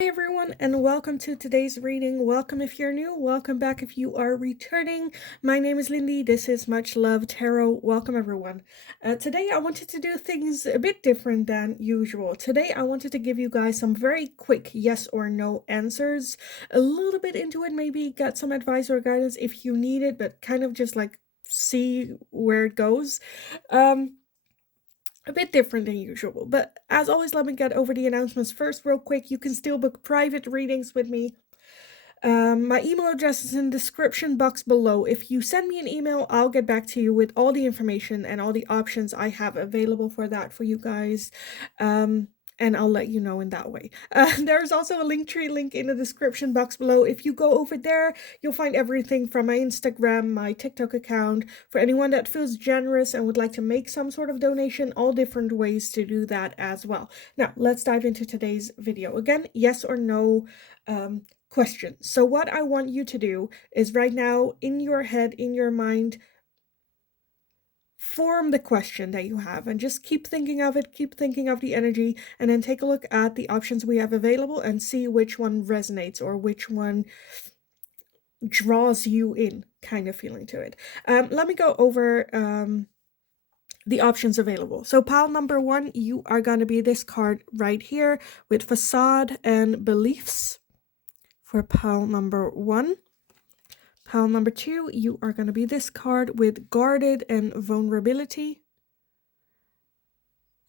Hey everyone, and welcome to today's reading. Welcome if you're new, welcome back if you are returning. My name is Lindy, this is Much Love Tarot. Welcome everyone. Today I wanted to do things a bit different than usual. Today I wanted to give you guys some very quick yes or no answers. A little bit into it, maybe get some advice or guidance if you need it, but kind of just like see where it goes. A bit different than usual, but as always, let me get over the announcements first real quick. You can still book private readings with me. My email address is in the description box below. If you send me an email, I'll get back to you with all the information and all the options I have available for that for you guys. And I'll let you know in that way. There's also a Linktree link in the description box below. If you go over there, you'll find everything from my Instagram, my TikTok account. For anyone that feels generous and would like to make some sort of donation, all different ways to do that as well. Now, let's dive into today's video. Again, yes or no question. So what I want you to do is right now in your head, in your mind, form the question that you have and just keep thinking of it, keep thinking of the energy, and then take a look at the options we have available and see which one resonates or which one draws you in, kind of feeling to it. Let me go over the options available. So pile number 1, you are going to be this card right here with facade and beliefs for pile number 1. Pile number 2, you are going to be this card with guarded and vulnerability.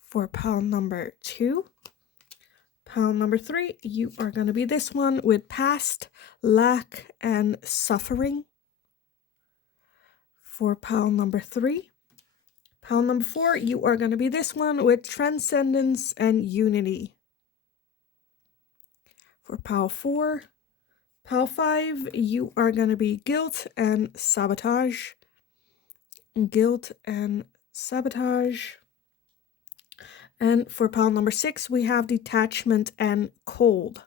For pile number 2. Pile number 3, you are going to be this one with past, lack, and suffering. For pile number 3. Pile number 4, you are going to be this one with transcendence and unity. For pile 4. Pile 5, you are going to be guilt and sabotage. Guilt and sabotage. And for pile number 6, we have detachment and cold.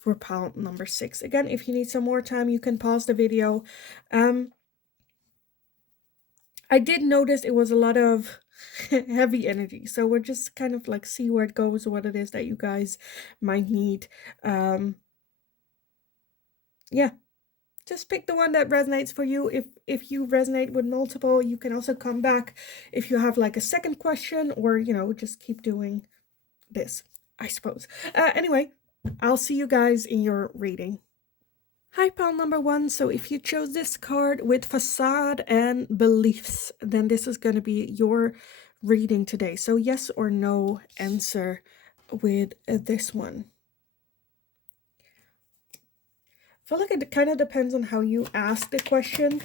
For pile number 6. Again, if you need some more time, you can pause the video. I did notice it was a lot of heavy energy, so we're just kind of like see where it goes, what it is that you guys might need. Yeah, just pick the one that resonates for you. If you resonate with multiple, you can also come back if you have like a second question, or just keep doing this, I suppose. Anyway, I'll see you guys in your reading. Hi, pile number 1. So if you chose this card with facade and beliefs, then this is going to be your reading today. So yes or no answer with this one. I feel like it kind of depends on how you ask the question,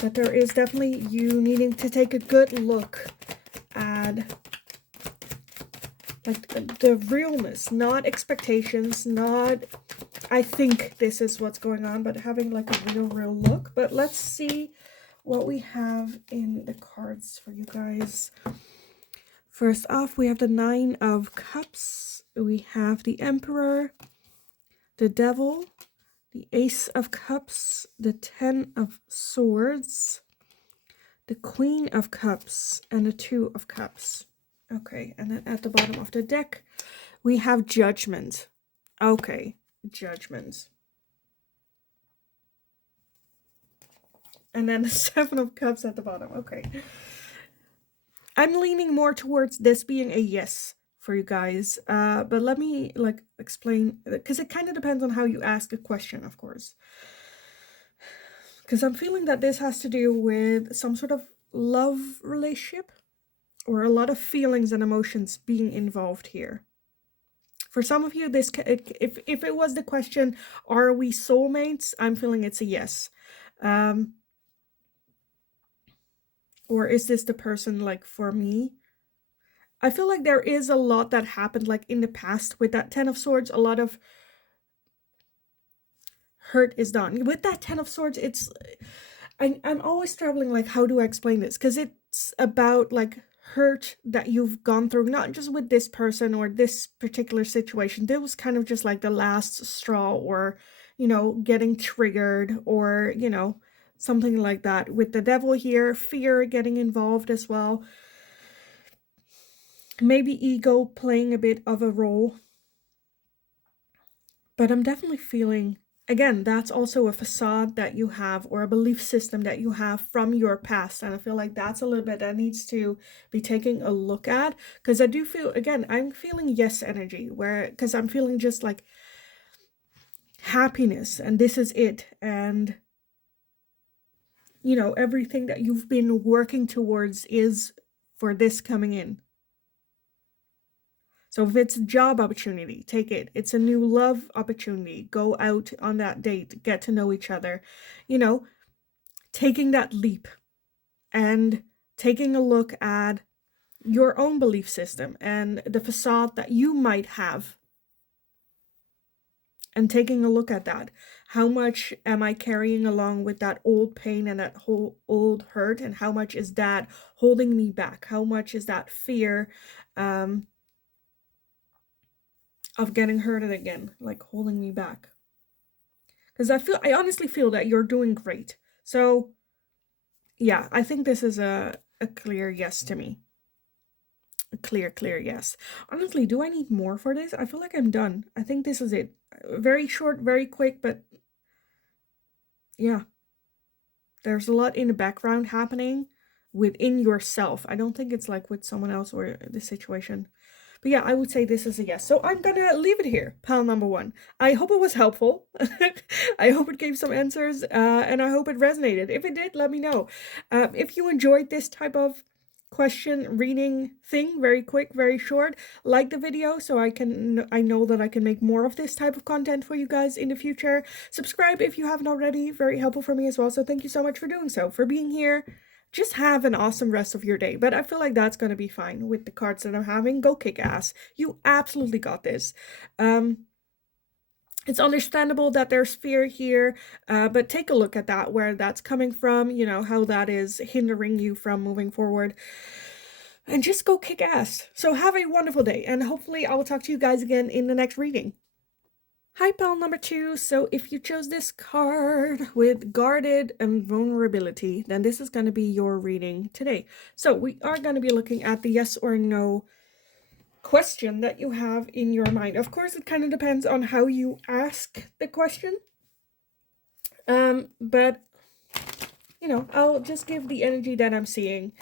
but there is definitely you needing to take a good look at like the realness, not expectations, not I think this is what's going on, but having like a real look. But let's see what we have in the cards for you guys. First off, we have the 9 of Cups. We have the Emperor, the Devil, the Ace of Cups, the 10 of Swords, the Queen of Cups, and the 2 of Cups. Okay, and then at the bottom of the deck, we have Judgment. Okay, Judgment. And then the 7 of Cups at the bottom. Okay. I'm leaning more towards this being a yes for you guys. But let me like explain, because it kind of depends on how you ask a question, of course. Because I'm feeling that this has to do with some sort of love relationship or a lot of feelings and emotions being involved here. For some of you, this if it was the question, are we soulmates? I'm feeling it's a yes. Or is this the person like for me? I feel like there is a lot that happened like in the past with that 10 of Swords. A lot of hurt is done. With that 10 of Swords, it's I'm always struggling like how do I explain this? Because it's about like hurt that you've gone through, not just with this person or this particular situation. That was kind of just like the last straw, or getting triggered, or something like that. With the Devil here, fear getting involved as well. Maybe ego playing a bit of a role. But I'm definitely feeling, again, that's also a facade that you have or a belief system that you have from your past. And I feel like that's a little bit that needs to be taking a look at. Because I do feel, again, I'm feeling yes energy, where, because I'm feeling just like happiness and this is it. And, you know, everything that you've been working towards is for this coming in. So if it's a job opportunity, take it. It's a new love opportunity. Go out on that date, get to know each other. You know, taking that leap and taking a look at your own belief system and the facade that you might have. And taking a look at that. How much am I carrying along with that old pain and that whole old hurt? And how much is that holding me back? How much is that fear of getting hurted again, like holding me back? Because I honestly feel that you're doing great. So yeah, I think this is a clear yes to me. A clear yes. Honestly, do I need more for this? I feel like I'm done. I think this is it. Very short, very quick, but yeah. There's a lot in the background happening within yourself. I don't think it's like with someone else or the situation. But yeah, I would say this is a yes. So I'm gonna leave it here, pile number 1. I hope it was helpful. I hope it gave some answers, and I hope it resonated. If it did, let me know. If you enjoyed this type of question reading thing, very quick, very short, like the video so I know that I can make more of this type of content for you guys in the future. Subscribe if you haven't already, very helpful for me as well. So thank you so much for doing so, for being here. Just have an awesome rest of your day. But I feel like that's going to be fine with the cards that I'm having. Go kick ass. You absolutely got this. It's understandable that there's fear here, but take a look at that, where that's coming from, you know, how that is hindering you from moving forward. And just go kick ass. So have a wonderful day, and hopefully I will talk to you guys again in the next reading. Hi, pal number 2. So if you chose this card with guarded and vulnerability, then this is going to be your reading today. So we are going to be looking at the yes or no question that you have in your mind. Of course, it kind of depends on how you ask the question. But you know, I'll just give the energy that I'm seeing.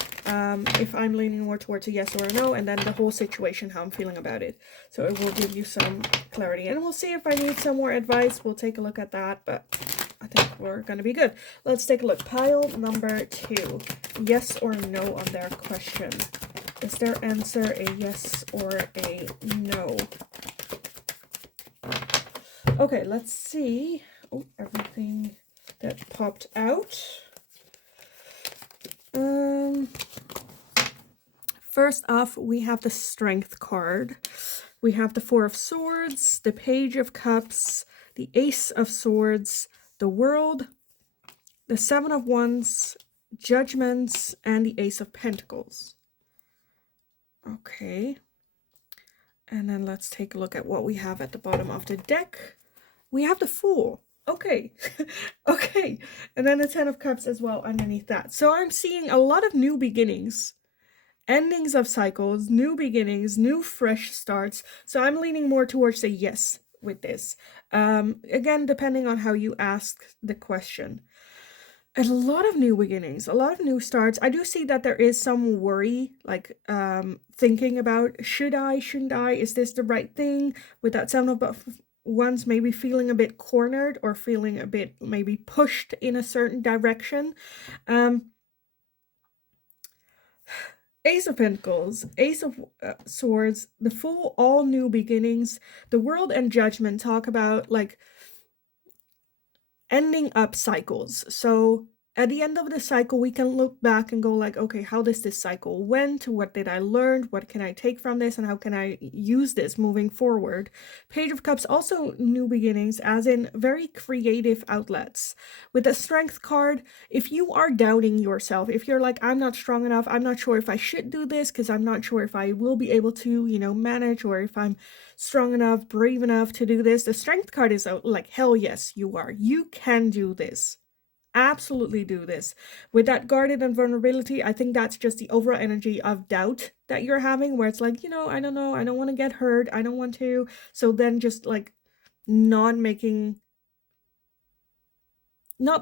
If I'm leaning more towards a yes or a no, and then the whole situation, how I'm feeling about it. So it will give you some clarity. And we'll see if I need some more advice. We'll take a look at that, but I think we're going to be good. Let's take a look. Pile number 2. Yes or no on their question. Is their answer a yes or a no? Okay, let's see. Oh, everything that popped out. First off, we have the Strength card. We have the 4 of Swords, the Page of Cups, the Ace of Swords, the World, the 7 of Wands, Judgments, and the Ace of Pentacles. Okay. And then let's take a look at what we have at the bottom of the deck. We have the Fool. Okay. Okay. And then the 10 of Cups as well underneath that. So I'm seeing a lot of new beginnings. Endings of cycles, new beginnings, new fresh starts. So I'm leaning more towards a yes with this. Again, depending on how you ask the question. And a lot of new beginnings, a lot of new starts. I do see that there is some worry, like thinking about, should I, shouldn't I? Is this the right thing? With that 7 of Wands, maybe feeling a bit cornered or feeling a bit maybe pushed in a certain direction. Ace of Pentacles, Ace of Swords, the Fool, all new beginnings. The World and Judgment talk about like ending up cycles. So at the end of the cycle, we can look back and go like, okay, how does this cycle went? What did I learn? What can I take from this? And how can I use this moving forward? Page of Cups, also new beginnings, as in very creative outlets. With the Strength card, if you are doubting yourself, if you're like, I'm not strong enough, I'm not sure if I should do this because I'm not sure if I will be able to, you know, manage, or if I'm strong enough, brave enough to do this, the Strength card is like, hell yes, you are. You can do this. Absolutely do this. With that guarded and vulnerability, I think that's just the overall energy of doubt that you're having, where it's like, you know, I don't know, I don't want to get hurt, I don't want to. So then just like not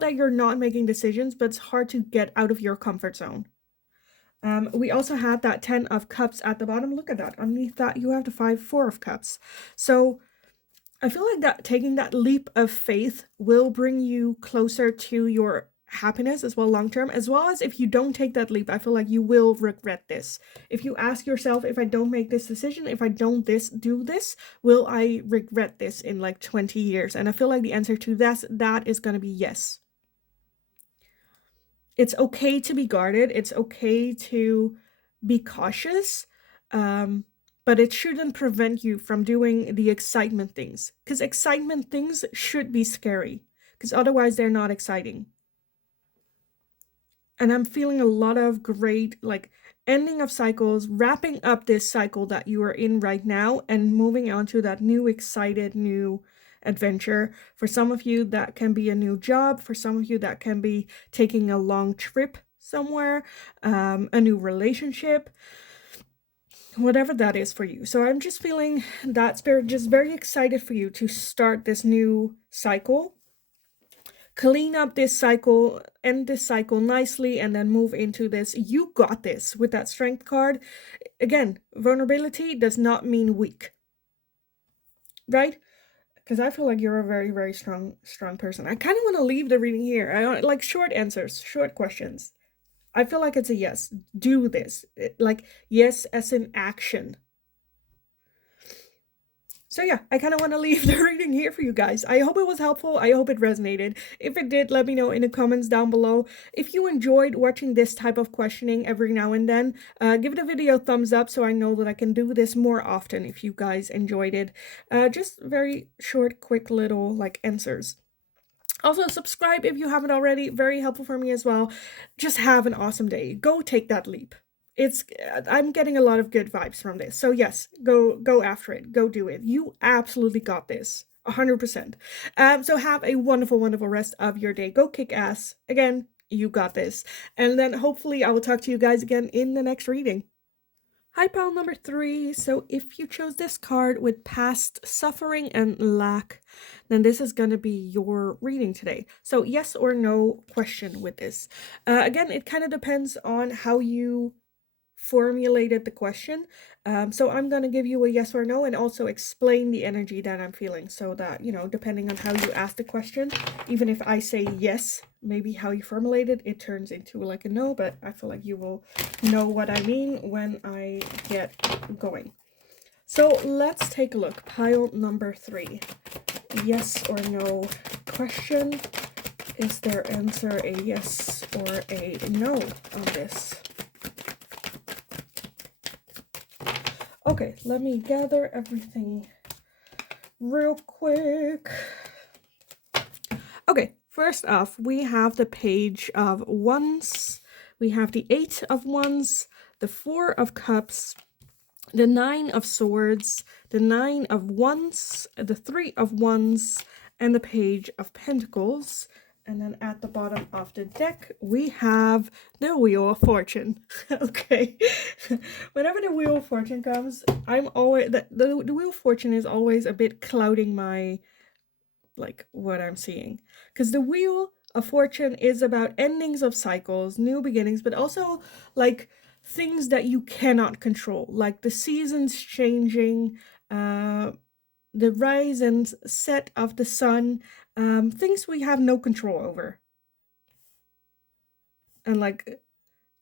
that you're not making decisions, but it's hard to get out of your comfort zone. We also have that 10 of cups at the bottom. Look at that. Underneath that, you have the 4 of cups. So I feel like that taking that leap of faith will bring you closer to your happiness as well long term, as well as if you don't take that leap, I feel like you will regret this. If you ask yourself, if I don't make this decision, if I don't do this, will I regret this in like 20 years? And I feel like the answer to that is going to be yes. It's okay to be guarded. It's okay to be cautious. But it shouldn't prevent you from doing the excitement things. Because excitement things should be scary. Because otherwise they're not exciting. And I'm feeling a lot of great, like, ending of cycles, wrapping up this cycle that you are in right now, and moving on to that new, excited, new adventure. For some of you, that can be a new job. For some of you, that can be taking a long trip somewhere, a new relationship, whatever that is for you. So I'm just feeling that spirit, just very excited for you to start this new cycle. Clean up this cycle, end this cycle nicely, and then move into this. You got this with that strength card. Again, vulnerability does not mean weak, right? Because I feel like you're a very, very strong person. I kind of want to leave the reading here. I like short answers, short questions. I feel like it's a yes. Do this. Like, yes as in action. So yeah, I kind of want to leave the reading here for you guys. I hope it was helpful. I hope it resonated. If it did, let me know in the comments down below. If you enjoyed watching this type of questioning every now and then, give the video a thumbs up so I know that I can do this more often if you guys enjoyed it. Just very short, quick little like answers. Also, subscribe if you haven't already. Very helpful for me as well. Just have an awesome day. Go take that leap. I'm getting a lot of good vibes from this. So yes, go after it. Go do it. You absolutely got this. 100%. So have a wonderful, wonderful rest of your day. Go kick ass. Again, you got this. And then hopefully I will talk to you guys again in the next reading. Hi, pile number 3. So if you chose this card with past suffering and lack, then this is going to be your reading today. So yes or no question with this. Again, it kind of depends on how you formulated the question. So I'm going to give you a yes or no and also explain the energy that I'm feeling so that, you know, depending on how you ask the question, even if I say yes, maybe how you formulated it turns into like a no, but I feel like you will know what I mean when I get going. So let's take a look. Pile number 3. Yes or no question. Is their answer a yes or a no on this? Okay, let me gather everything real quick. Okay, first off, we have the Page of Wands. We have the 8 of Wands, the 4 of Cups, the 9 of Swords, the 9 of Wands, the 3 of Wands, and the Page of Pentacles. And then at the bottom of the deck, we have the Wheel of Fortune. Okay. Whenever the Wheel of Fortune comes, I'm always... The Wheel of Fortune is always a bit clouding my... like, what I'm seeing. Because the Wheel of Fortune is about endings of cycles, new beginnings, but also, like, things that you cannot control. Like, the seasons changing, the rise and set of the sun, things we have no control over. And like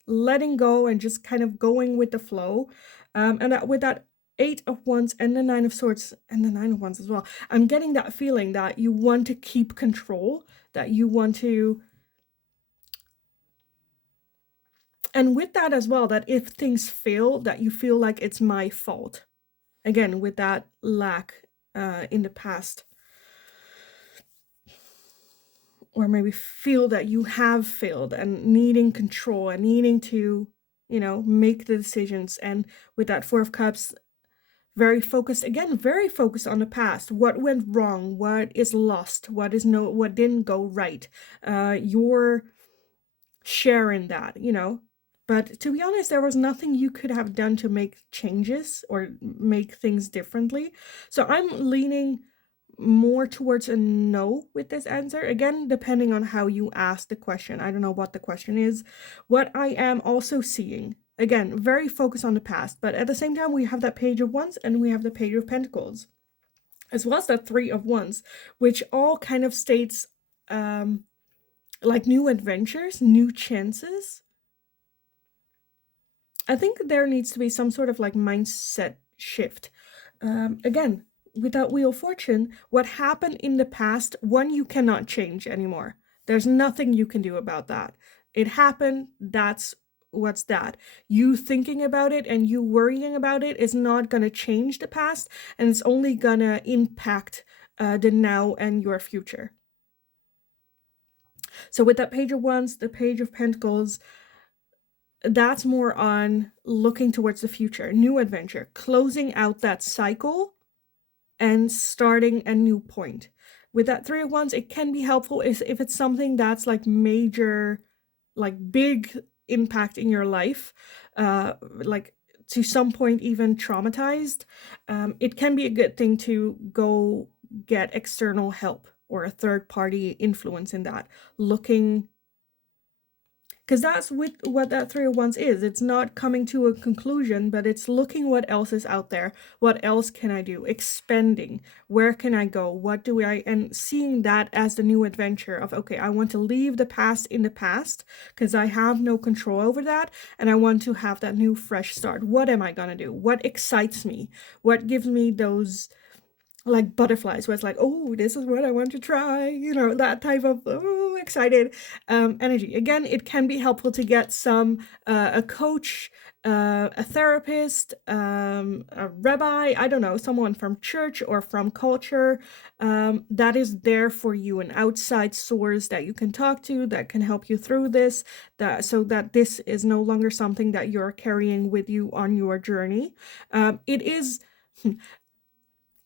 letting go and just kind of going with the flow. And with that 8 of Wands and the 9 of Swords and the 9 of Wands as well, I'm getting that feeling that you want to keep control, that you want to... And with that as well, that if things fail, that you feel like it's my fault. Again, with that lack in the past. Or maybe feel that you have failed and needing control and needing to, you know, make the decisions. And with that 4 of Cups, very focused, again, very focused on the past. What went wrong? What is lost? What didn't go right? You're sharing that, you know. But to be honest, there was nothing you could have done to make changes or make things differently. So I'm leaning more towards a no with this answer. Again, depending on how you ask the question. I don't know what the question is. What I am also seeing, again, very focused on the past, but at the same time, we have that Page of Wands and we have the Page of Pentacles, as well as that Three of Wands, which all kind of states like new adventures, new chances. I think there needs to be some sort of like mindset shift. Again, with that Wheel of Fortune, what happened in the past, one, you cannot change anymore. There's nothing you can do about that. It happened, that's what's that. You thinking about it and you worrying about it is not going to change the past, and it's only going to impact the now and your future. So with that Page of Wands, the Page of Pentacles, that's more on looking towards the future, new adventure, closing out that cycle and starting a new point. With that Three of Wands, it can be helpful if it's something that's like major, like big impact in your life, like to some point even traumatized. It can be a good thing to go get external help or a third party influence in that, looking, because that's what that Three of Wands is. It's not coming to a conclusion, but it's looking what else is out there. What else can I do? Expanding. Where can I go? What do I... And seeing that as the new adventure of, okay, I want to leave the past in the past because I have no control over that. And I want to have that new fresh start. What am I going to do? What excites me? What gives me those... like butterflies, where it's like, oh, this is what I want to try, you know, that type of excited energy. Again, it can be helpful to get some a coach, a therapist, a rabbi, I don't know, someone from church or from culture that is there for you, an outside source that you can talk to, that can help you through this, that so that this is no longer something that you're carrying with you on your journey. It is...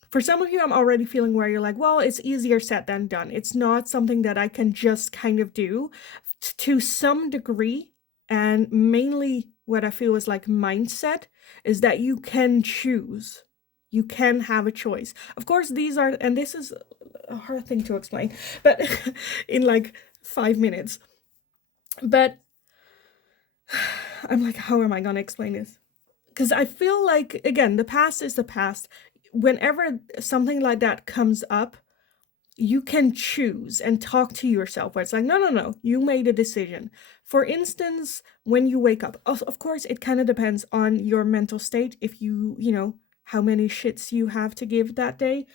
For some of you, I'm already feeling where you're like, well, it's easier said than done. It's not something that I can just kind of do. To some degree, and mainly what I feel is like mindset, is that you can choose. You can have a choice. Of course, these are, and this is a hard thing to explain, but in like 5 minutes. But I'm like, how am I going to explain this? Because I feel like, again, the past is the past. Whenever something like that comes up, you can choose and talk to yourself where it's like, no, you made a decision. For instance, when you wake up, of course, it kind of depends on your mental state, if you know, how many shits you have to give that day.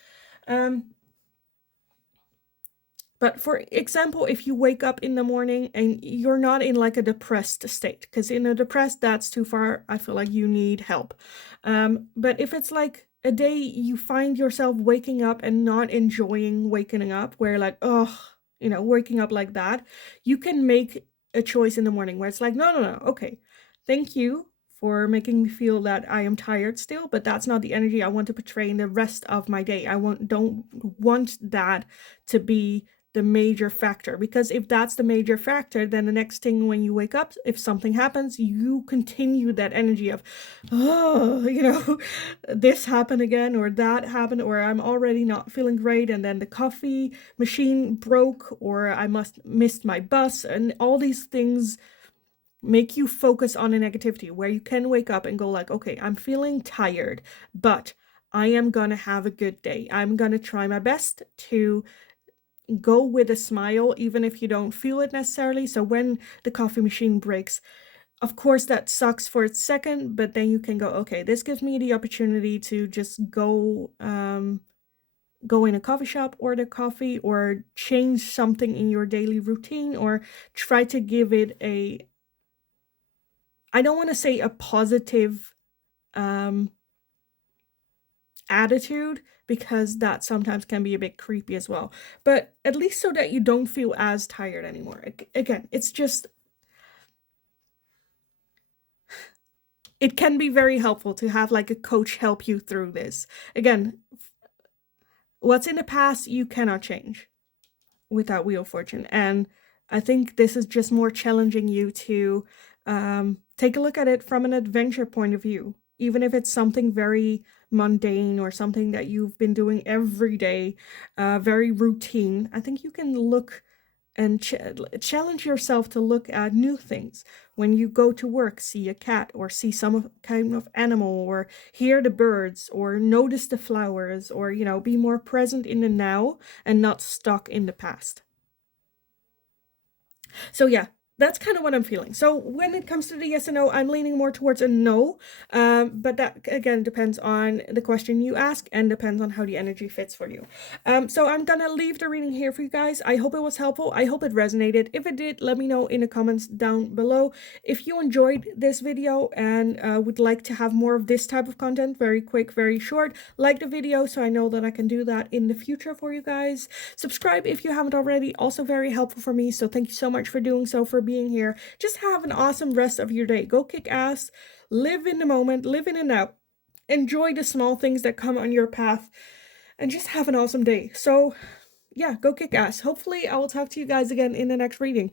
But for example, if you wake up in the morning and you're not in like a depressed state, because in a depressed, that's too far. I feel like you need help. But if it's like a day you find yourself waking up and not enjoying waking up, where like, oh, you know, waking up like that, you can make a choice in the morning where it's like, no, okay, thank you for making me feel that I am tired still, but that's not the energy I want to portray in the rest of my day. I don't want that to be the major factor, because if that's the major factor, then the next thing when you wake up, if something happens, you continue that energy of, oh, you know, this happened again, or that happened, or I'm already not feeling great, and then the coffee machine broke, or I missed my bus, and all these things make you focus on a negativity, where you can wake up and go like, okay, I'm feeling tired, but I am gonna have a good day. I'm gonna try my best to go with a smile, even if you don't feel it necessarily. So when the coffee machine breaks, of course that sucks for a second, but then you can go, okay, this gives me the opportunity to just go in a coffee shop, order coffee, or change something in your daily routine, or try to give it a, I don't want to say a positive attitude, because that sometimes can be a bit creepy as well, but at least so that you don't feel as tired anymore. Again, it's just, it can be very helpful to have like a coach help you through this. Again, what's in the past you cannot change with that Wheel of Fortune, and I think this is just more challenging you to take a look at it from an adventure point of view. even if it's something very mundane or something that you've been doing every day, very routine. I think you can look and challenge yourself to look at new things. When you go to work, see a cat or see some kind of animal or hear the birds or notice the flowers, or, you know, be more present in the now and not stuck in the past. So yeah, that's kind of what I'm feeling. So when it comes to the yes and no, I'm leaning more towards a no. But that again depends on the question you ask and depends on how the energy fits for you. So I'm gonna leave the reading here for you guys. I hope it was helpful. I hope it resonated. If it did, let me know in the comments down below. If you enjoyed this video and would like to have more of this type of content, very quick, very short, like the video so I know that I can do that in the future for you guys. Subscribe if you haven't already, also very helpful for me. So thank you so much for doing so, for being here. Just have an awesome rest of your day. Go kick ass, live in the moment, live in and out. Enjoy the small things that come on your path and just have an awesome day. So yeah, go kick ass. Hopefully I will talk to you guys again in the next reading.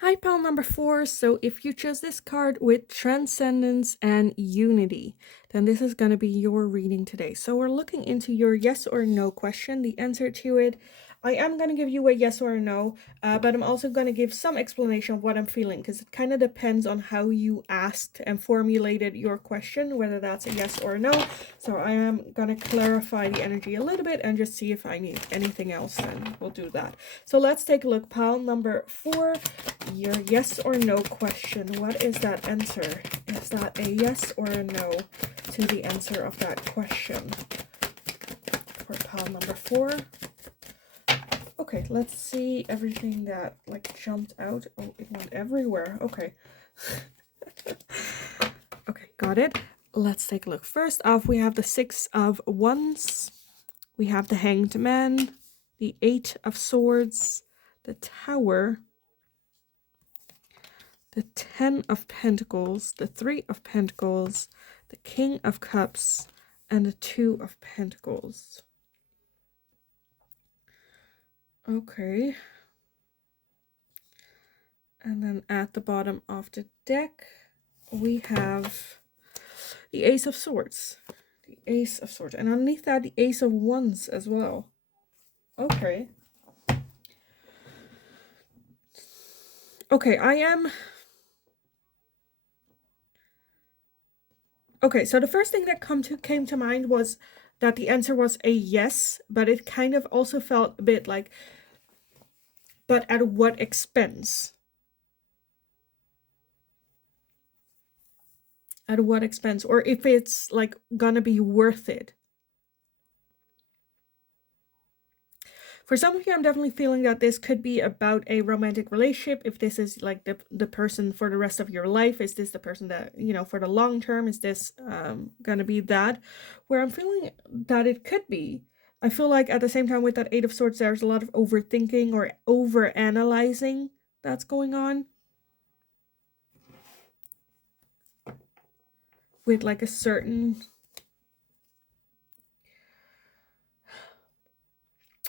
Hi, pal number 4. So if you chose this card with Transcendence and Unity, then this is going to be your reading today. So we're looking into your yes or no question, the answer to it. I am going to give you a yes or a no, but I'm also going to give some explanation of what I'm feeling, because it kind of depends on how you asked and formulated your question, whether that's a yes or a no. So I am going to clarify the energy a little bit and just see if I need anything else, and we'll do that. So let's take a look, pal number 4. Your yes or no question. What is that answer? Is that a yes or a no to the answer of that question for pile number 4? Okay, let's see everything that like jumped out. Oh, it went everywhere. Okay. Okay, got it. Let's take a look. First off, we have the 6 of Wands. We have the Hanged Man, the 8 of Swords, the Tower, the 10 of Pentacles, the 3 of Pentacles, the King of Cups, and the 2 of Pentacles. Okay. And then at the bottom of the deck, we have the Ace of Swords. The Ace of Swords. And underneath that, the Ace of Wands as well. Okay. Okay, Okay, so the first thing that came to mind was that the answer was a yes, but it kind of also felt a bit like, but at what expense? At what expense? Or if it's like gonna be worth it. For some of you, I'm definitely feeling that this could be about a romantic relationship. If this is like the person for the rest of your life, is this the person that, you know, for the long term, is this gonna be that? Where I'm feeling that it could be. I feel like at the same time with that 8 of Swords, there's a lot of overthinking or over-analyzing that's going on. With like a certain...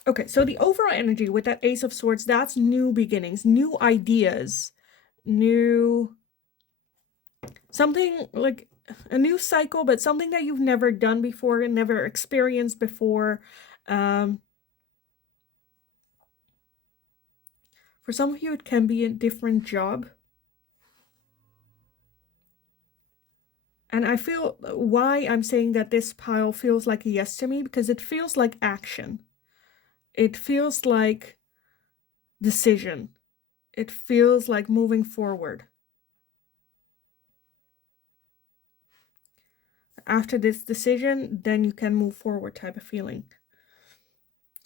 Okay, so the overall energy with that Ace of Swords, that's new beginnings, new ideas, new... something like a new cycle, but something that you've never done before and never experienced before. For some of you, it can be a different job. And I feel why I'm saying that this pile feels like a yes to me, because it feels like action. It feels like decision. It feels like moving forward. After this decision, then you can move forward type of feeling.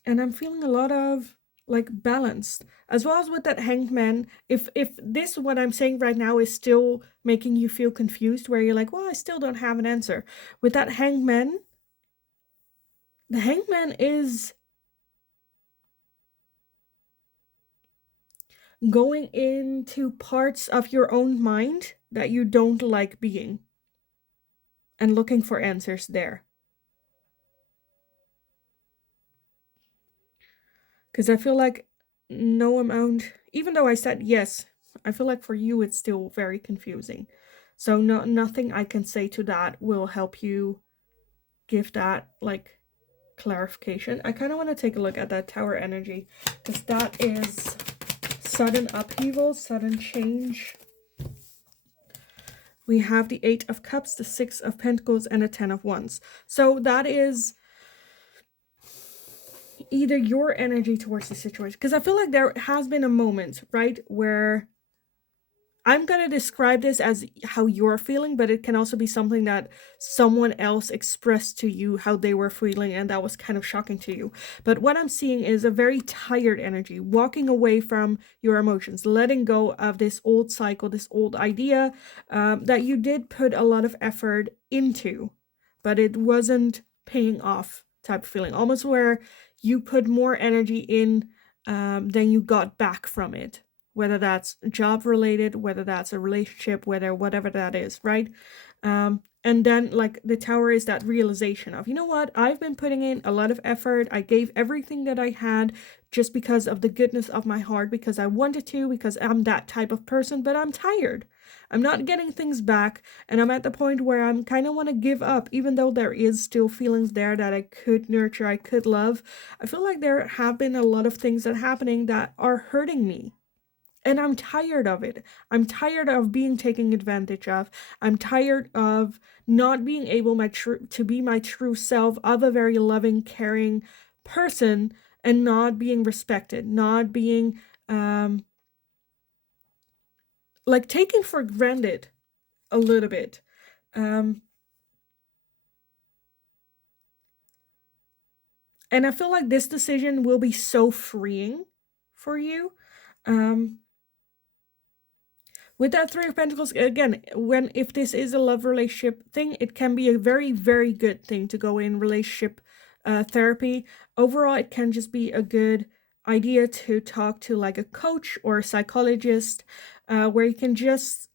And I'm feeling a lot of like balanced, as well as with that Hanged Man. If this, what I'm saying right now, is still making you feel confused, where you're like, well, I still don't have an answer. With that Hanged Man, the Hanged Man is going into parts of your own mind that you don't like being and looking for answers there. Because I feel like no amount, even though I said yes, I feel like for you it's still very confusing. So nothing I can say to that will help you give that like clarification. I kind of want to take a look at that Tower energy, because that is sudden upheaval, sudden change. We have the 8 of Cups, the 6 of Pentacles, and a 10 of Wands. So that is either your energy towards the situation, because I feel like there has been a moment, right, where I'm going to describe this as how you're feeling, but it can also be something that someone else expressed to you how they were feeling, and that was kind of shocking to you. But what I'm seeing is a very tired energy, walking away from your emotions, letting go of this old cycle, this old idea that you did put a lot of effort into, but it wasn't paying off type of feeling, almost where you put more energy in than you got back from it, whether that's job related, whether that's a relationship, whatever that is, right? And then like the Tower is that realization of, you know what, I've been putting in a lot of effort. I gave everything that I had just because of the goodness of my heart, because I wanted to, because I'm that type of person, but I'm tired. I'm not getting things back, and I'm at the point where I'm kind of want to give up, even though there is still feelings there that I could nurture, I could love. I feel like there have been a lot of things that are happening that are hurting me. And I'm tired of it. I'm tired of being taken advantage of. I'm tired of not being able to be my true self of a very loving, caring person, and not being respected, not being like taken for granted a little bit. And I feel like this decision will be so freeing for you. With that Three of Pentacles, again, if this is a love relationship thing, it can be a very, very good thing to go in relationship therapy. Overall, it can just be a good idea to talk to like a coach or a psychologist, where you can just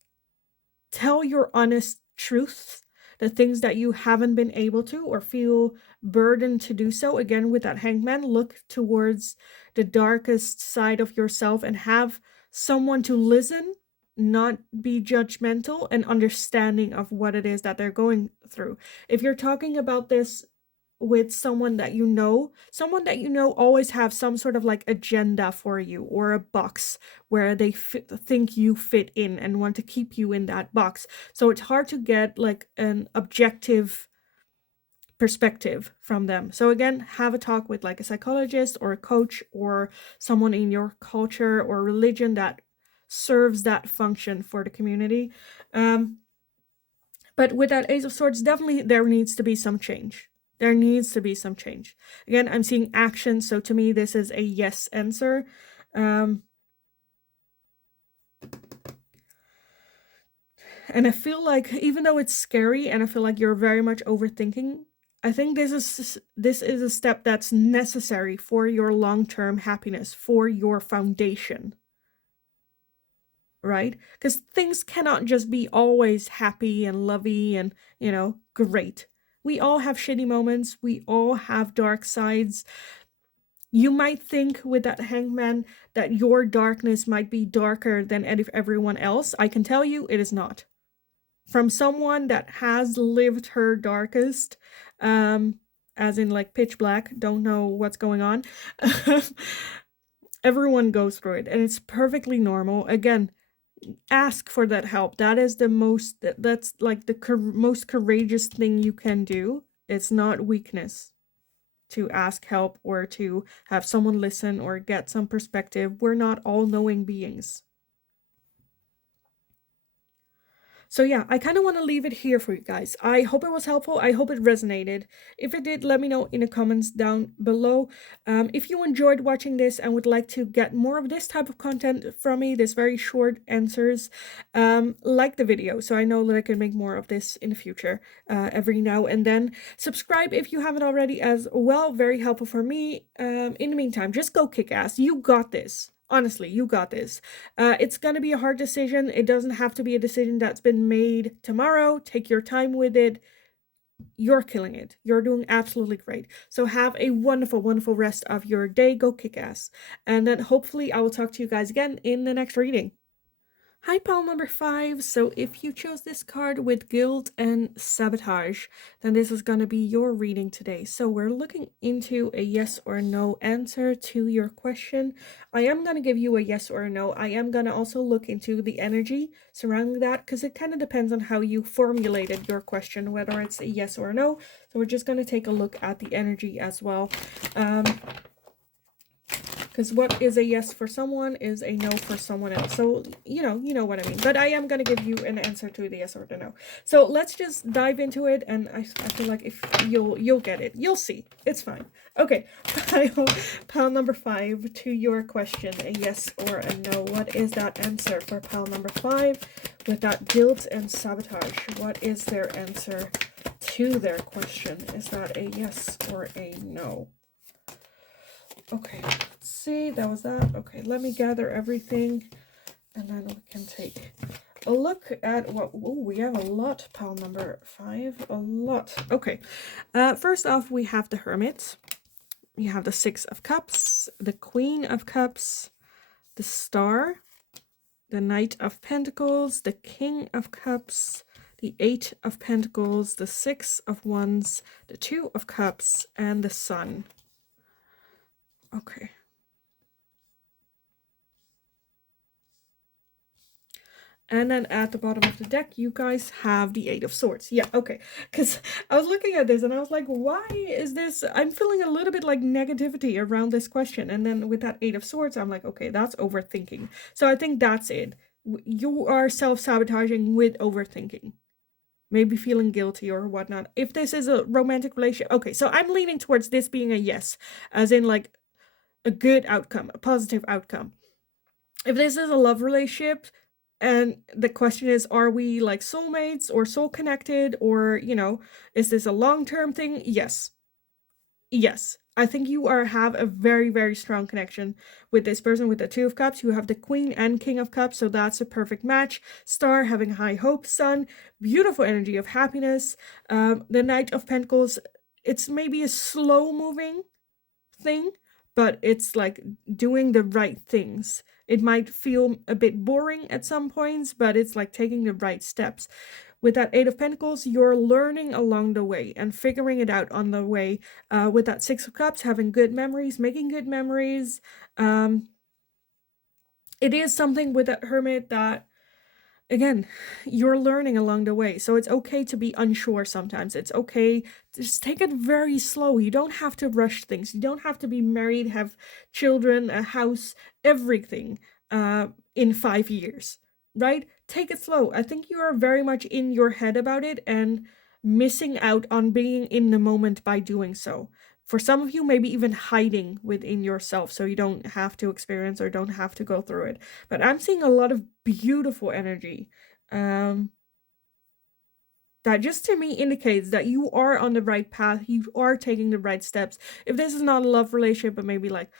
tell your honest truths, the things that you haven't been able to or feel burdened to do so. Again, with that Hangman, look towards the darkest side of yourself and have someone to listen, not be judgmental, and understanding of what it is that they're going through. If you're talking about this with someone that you know always have some sort of like agenda for you, or a box where they think you fit in and want to keep you in that box. So it's hard to get like an objective perspective from them. So again, have a talk with like a psychologist or a coach or someone in your culture or religion that serves that function for the community. But with that Ace of Swords, definitely there needs to be some change. There needs to be some change. Again, I'm seeing action, so to me this is a yes answer. And I feel like, even though it's scary and I feel like you're very much overthinking, I think this is a step that's necessary for your long-term happiness, for your foundation. Right? Because things cannot just be always happy and lovey and, great. We all have shitty moments. We all have dark sides. You might think with that Hangman that your darkness might be darker than everyone else. I can tell you it is not. From someone that has lived her darkest, as in like pitch black, don't know what's going on. Everyone goes through it, and it's perfectly normal. Again, ask for that help. That is that's like the most courageous thing you can do. It's not weakness to ask help or to have someone listen or get some perspective. We're not all-knowing beings. So yeah, I kind of want to leave it here for you guys. I hope it was helpful. I hope it resonated. If it did, let me know in the comments down below. If you enjoyed watching this and would like to get more of this type of content from me, this very short answers, like the video so I know that I can make more of this in the future, every now and then. Subscribe if you haven't already as well. Very helpful for me. In the meantime, just go kick ass. You got this. Honestly, you got this. It's going to be a hard decision. It doesn't have to be a decision that's been made tomorrow. Take your time with it. You're killing it. You're doing absolutely great. So have a wonderful, wonderful rest of your day. Go kick ass. And then hopefully I will talk to you guys again in the next reading. Hi, pile number 5. So if you chose this card with guilt and sabotage, then this is going to be your reading today. So we're looking into a yes or no answer to your question. I am going to give you a yes or a no. I am going to also look into the energy surrounding that, because it kind of depends on how you formulated your question, whether it's a yes or a no. So we're just going to take a look at the energy as well. Because what is a yes for someone is a no for someone else. So, you know what I mean. But I am going to give you an answer to the yes or the no. So let's just dive into it, and I feel like if you'll get it. You'll see. It's fine. Okay, pile number 5 to your question, a yes or a no. What is that answer for pile number 5 with that guilt and sabotage? What is their answer to their question? Is that a yes or a no? Okay, let's see, that was that. Okay, let me gather everything, and then we can take a look at what, we have a lot, pile number 5, a lot. Okay, first off, we have the Hermit. We have the 6 of Cups, the Queen of Cups, the Star, the Knight of Pentacles, the King of Cups, the 8 of Pentacles, the 6 of Wands, the 2 of Cups, and the Sun. Okay. And then at the bottom of the deck, you guys have the 8 of Swords. Yeah, okay. Because I was looking at this and I was like, why is this? I'm feeling a little bit like negativity around this question. And then with that 8 of Swords, I'm like, okay, that's overthinking. So I think that's it. You are self-sabotaging with overthinking. Maybe feeling guilty or whatnot. If this is a romantic relationship. Okay, so I'm leaning towards this being a yes. As in like a good outcome, a positive outcome. If this is a love relationship, and the question is, are we like soulmates or soul connected, or, is this a long-term thing? Yes. Yes. I think you have a very, very strong connection with this person with the 2 of Cups. You have the Queen and King of Cups, so that's a perfect match. Star having high hope, Sun, beautiful energy of happiness. The Knight of Pentacles, it's maybe a slow-moving thing, but it's like doing the right things. It might feel a bit boring at some points, but it's like taking the right steps. With that 8 of Pentacles, you're learning along the way and figuring it out on the way. With that 6 of Cups, having good memories, making good memories. It is something with that Hermit that, again, you're learning along the way. So it's okay to be unsure sometimes. It's okay to just take it very slow. You don't have to rush things. You don't have to be married, have children, a house, everything in 5 years, right? Take it slow. I think you are very much in your head about it and missing out on being in the moment by doing so. For some of you, maybe even hiding within yourself so you don't have to experience or don't have to go through it. But I'm seeing a lot of beautiful energy that just to me indicates that you are on the right path. You are taking the right steps. If this is not a love relationship, but maybe like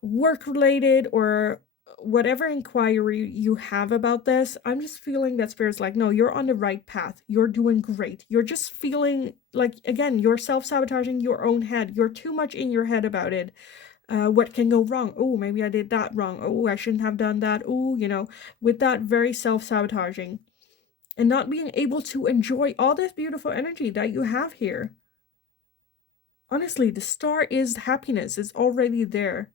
work related or whatever inquiry you have about this, I'm just feeling that Spirit's like, no, you're on the right path. You're doing great. You're just feeling like, again, you're self-sabotaging your own head. You're too much in your head about it. What can go wrong? Oh, maybe I did that wrong. Oh, I shouldn't have done that. Oh, with that very self-sabotaging and not being able to enjoy all this beautiful energy that you have here. Honestly, the Star is happiness. It's already there.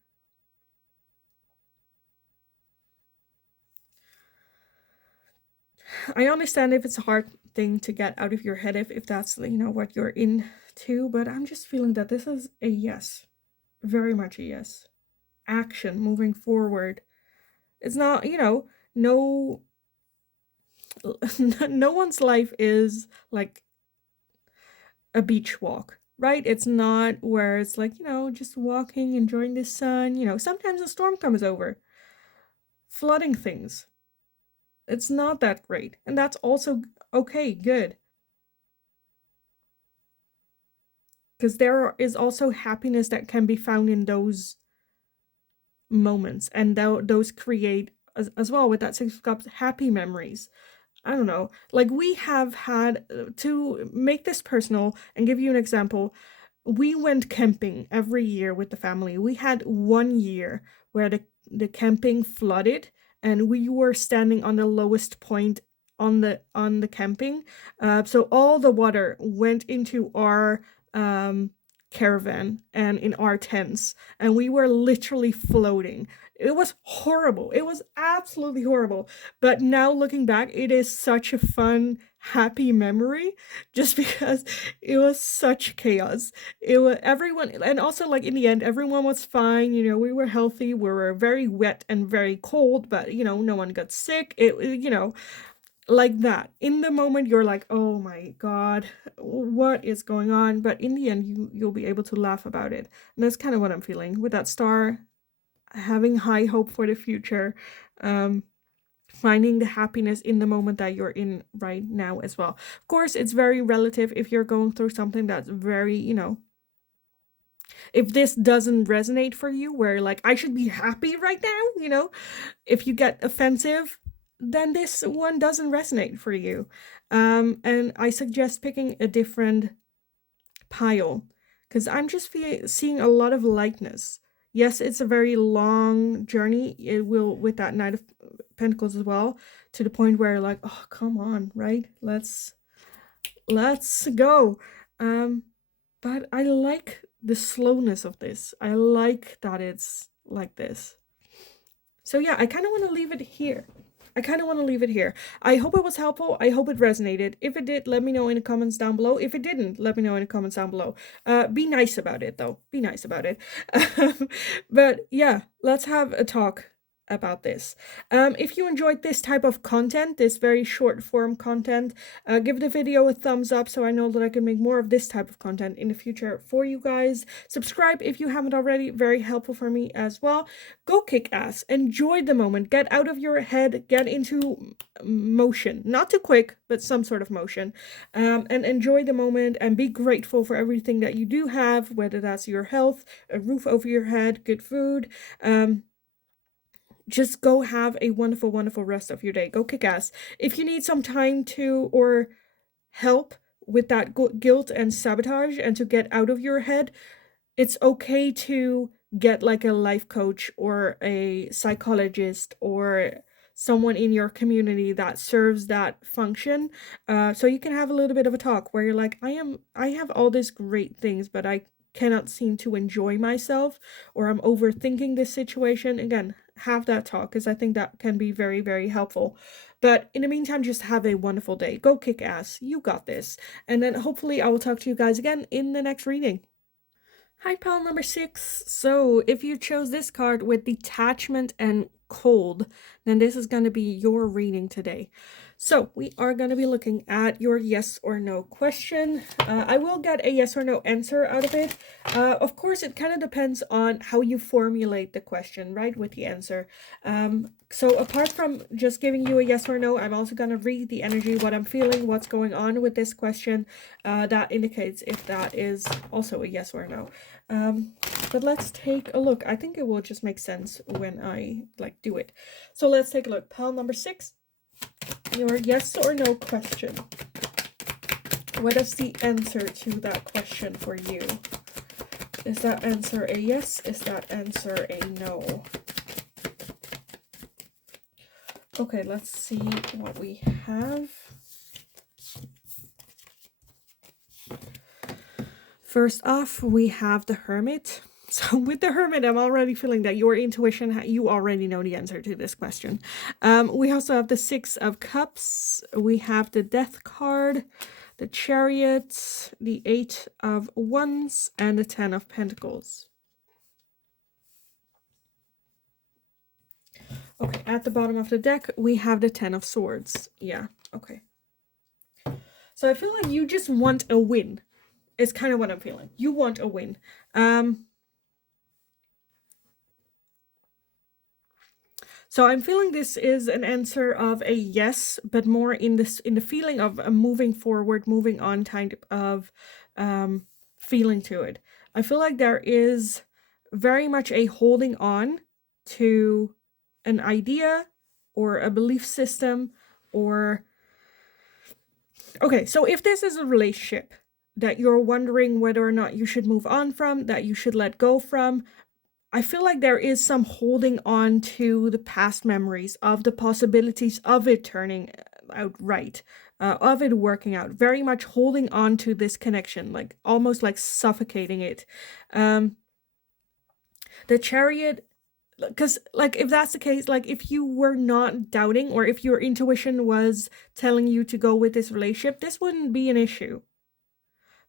I understand if it's a hard thing to get out of your head if that's, what you're into, but I'm just feeling that this is a yes. Very much a yes. Action, moving forward. It's not, no no one's life is like a beach walk, right? It's not where it's like, just walking, enjoying the sun. Sometimes a storm comes over, flooding things. It's not that great, and that's also okay, good. Because there is also happiness that can be found in those moments, and those create as well with that 6 of Cups, happy memories. I don't know, like we have had, to make this personal and give you an example, we went camping every year with the family. We had one year where the camping flooded and we were standing on the lowest point on the camping. So all the water went into our caravan and in our tents, and we were literally floating. It was horrible. It was absolutely horrible. But now looking back, it is such a fun, happy memory just because it was such chaos. It was everyone, and also like in the end, everyone was fine. You know, we were healthy. We were very wet and very cold, but you know, no one got sick. You know, like that. In the moment, you're like, oh my God, what is going on? But in the end, you'll be able to laugh about it. And that's kind of what I'm feeling with that star, having high hope for the future, finding the happiness in the moment that you're in right now as well. Of course, it's very relative if you're going through something that's very, you know, if this doesn't resonate for you, where like, I should be happy right now, you know, if you get offensive, then this one doesn't resonate for you. And I suggest picking a different pile, because I'm just seeing a lot of lightness. Yes, it's a very long journey. It will, with that Knight of Pentacles as well, to the point where like, oh, come on, right? Let's go. But I like the slowness of this. I like that it's like this. So yeah, I kind of want to leave it here. I hope it was helpful. I hope it resonated. If it did, let me know in the comments down below. If it didn't, let me know in the comments down below. Be nice about it, though. Be nice about it. But yeah, let's have a talk about this. If you enjoyed this type of content, this very short form content, give the video a thumbs up so I know that I can make more of this type of content in the future for you guys. Subscribe if you haven't already, very helpful for me as well. Go kick ass, enjoy the moment, get out of your head, get into motion, not too quick, but some sort of motion, and enjoy the moment and be grateful for everything that you do have, whether that's your health, a roof over your head, good food. Just go have a wonderful, wonderful rest of your day. Go kick ass. If you need some time to, or help with that guilt and sabotage and to get out of your head, it's okay to get like a life coach or a psychologist or someone in your community that serves that function, so you can have a little bit of a talk where you're like, I have all these great things, but I cannot seem to enjoy myself, or I'm overthinking this situation. Again, have that talk, because I think that can be very, very helpful. But in the meantime, just have a wonderful day. Go kick ass. You got this. And then hopefully I will talk to you guys again in the next reading. Hi, pal number 6. So if you chose this card with detachment and cold, then this is going to be your reading today. So we are going to be looking at your yes or no question. I will get a yes or no answer out of it. Of course, it kind of depends on how you formulate the question, right, with the answer. So apart from just giving you a yes or no, I'm also going to read the energy, what I'm feeling, what's going on with this question. That indicates if that is also a yes or no. But let's take a look. I think it will just make sense when I like do it. So let's take a look. Pile number 6, your yes or no question. What is the answer to that question for you? Is that answer a yes? Is that answer a no? Okay, let's see what we have. First off, we have the Hermit. So with the Hermit, I'm already feeling that your intuition, you already know the answer to this question. We also have the 6 of Cups. We have the Death card, the Chariot, the 8 of Wands, and the 10 of Pentacles. Okay, at the bottom of the deck, we have the 10 of Swords. Yeah, okay. So I feel like you just want a win. It's kind of what I'm feeling. You want a win. So I'm feeling this is an answer of a yes, but more in the feeling of a moving forward, moving on kind of feeling to it. I feel like there is very much a holding on to an idea or a belief system, or okay, so if this is a relationship that you're wondering whether or not you should move on from, that you should let go from, I feel like there is some holding on to the past memories of the possibilities of it turning out right, of it working out. Very much holding on to this connection, like almost like suffocating it. Um, the chariot, because like if that's the case, like if you were not doubting or if your intuition was telling you to go with this relationship, this wouldn't be an issue.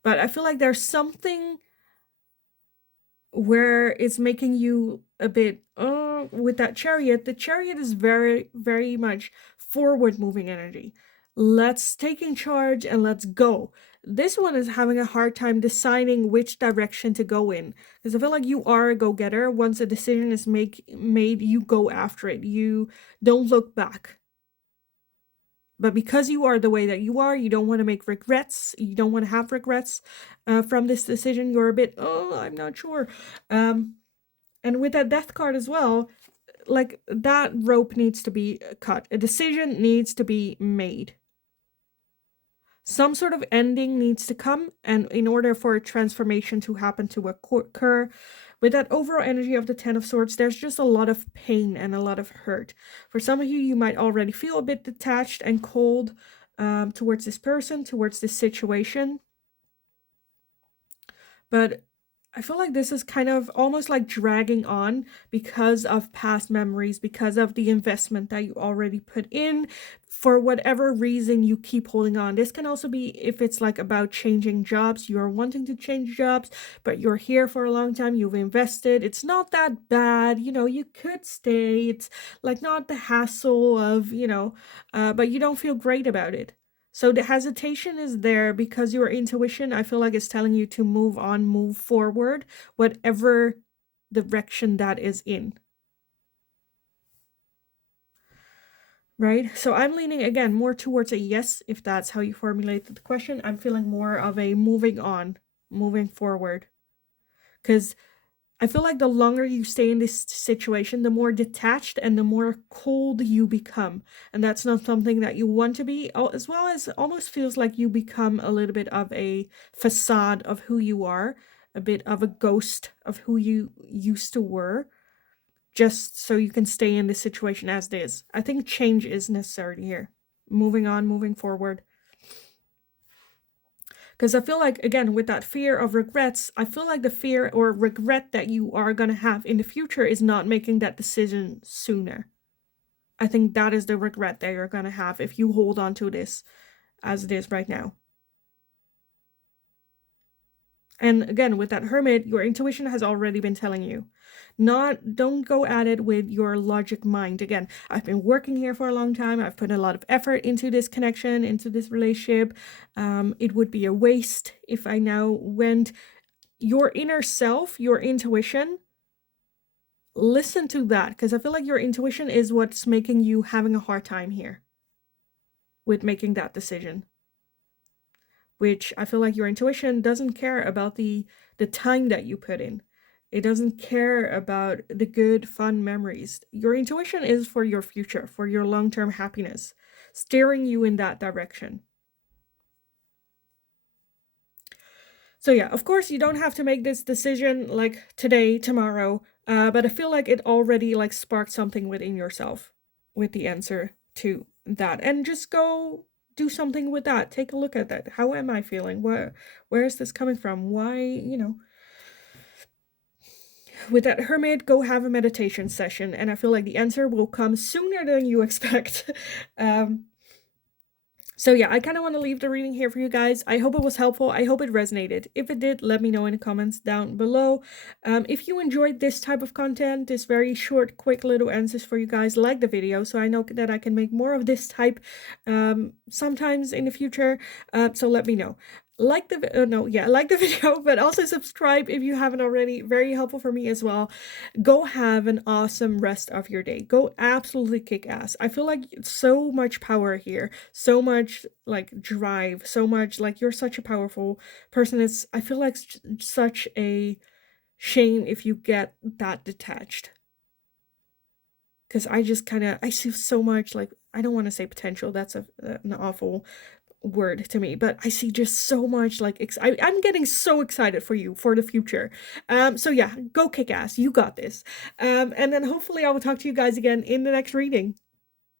But I feel like there's something where it's making you a bit with that chariot. The chariot is very very much forward moving energy. Let's taking charge and let's go. This one is having a hard time deciding which direction to go in, because I feel like you are a go-getter. Once a decision is made, you go after it. You don't look back. But because you are the way that you are, you don't want to make regrets. You don't want to have regrets from this decision. You're a bit, oh, I'm not sure. And with that death card as well, like that rope needs to be cut. A decision needs to be made. Some sort of ending needs to come, and in order for a transformation to happen to occur, with that overall energy of the Ten of Swords, there's just a lot of pain and a lot of hurt. For some of you, you might already feel a bit detached and cold towards this person, towards this situation. But I feel like this is kind of almost like dragging on because of past memories, because of the investment that you already put in. For whatever reason, you keep holding on. This can also be if it's like about changing jobs. You're wanting to change jobs, but you're here for a long time. You've invested. It's not that bad. You know, you could stay. It's like not the hassle of, but you don't feel great about it. So the hesitation is there because your intuition, I feel like, is telling you to move on, move forward, whatever direction that is in. Right? So I'm leaning again more towards a yes, if that's how you formulated the question. I'm feeling more of a moving on, moving forward. Because I feel like the longer you stay in this situation, the more detached and the more cold you become. And that's not something that you want to be, as well as almost feels like you become a little bit of a facade of who you are, a bit of a ghost of who you used to were, just so you can stay in this situation as it is. I think change is necessary here. Moving on, moving forward. Because I feel like, again, with that fear of regrets, I feel like the fear or regret that you are going to have in the future is not making that decision sooner. I think that is the regret that you're going to have if you hold on to this as it is right now. And again, with that Hermit, your intuition has already been telling you. Don't go at it with your logic mind. Again, I've been working here for a long time. I've put a lot of effort into this connection, into this relationship. It would be a waste if I now went. Your inner self, your intuition, listen to that, because I feel like your intuition is what's making you having a hard time here with making that decision. Which I feel like your intuition doesn't care about the time that you put in. It doesn't care about the good, fun memories. Your intuition is for your future, for your long-term happiness, steering you in that direction. So yeah, of course, you don't have to make this decision like today, tomorrow, but I feel like it already like sparked something within yourself with the answer to that. And just go do something with that. Take a look at that. How am I feeling? Where is this coming from? Why, with that Hermit, go have a meditation session, and I feel like the answer will come sooner than you expect. So yeah, I kind of want to leave the reading here for you guys. I hope it was helpful. I hope it resonated. If it did, let me know in the comments down below. If you enjoyed this type of content, this very short, quick little answers for you guys, like the video so I know that I can make more of this type sometimes in the future. So let me know. Like the video, but also subscribe if you haven't already. Very helpful for me as well. Go have an awesome rest of your day. Go absolutely kick ass. I feel like so much power here, so much like drive, so much like you're such a powerful person. I feel like such a shame if you get that detached. Because I see so much like I don't want to say potential. That's an awful word to me, but I see just so much like I'm getting so excited for you for the future. So yeah, go kick ass. You got this. And then hopefully I will talk to you guys again in the next reading.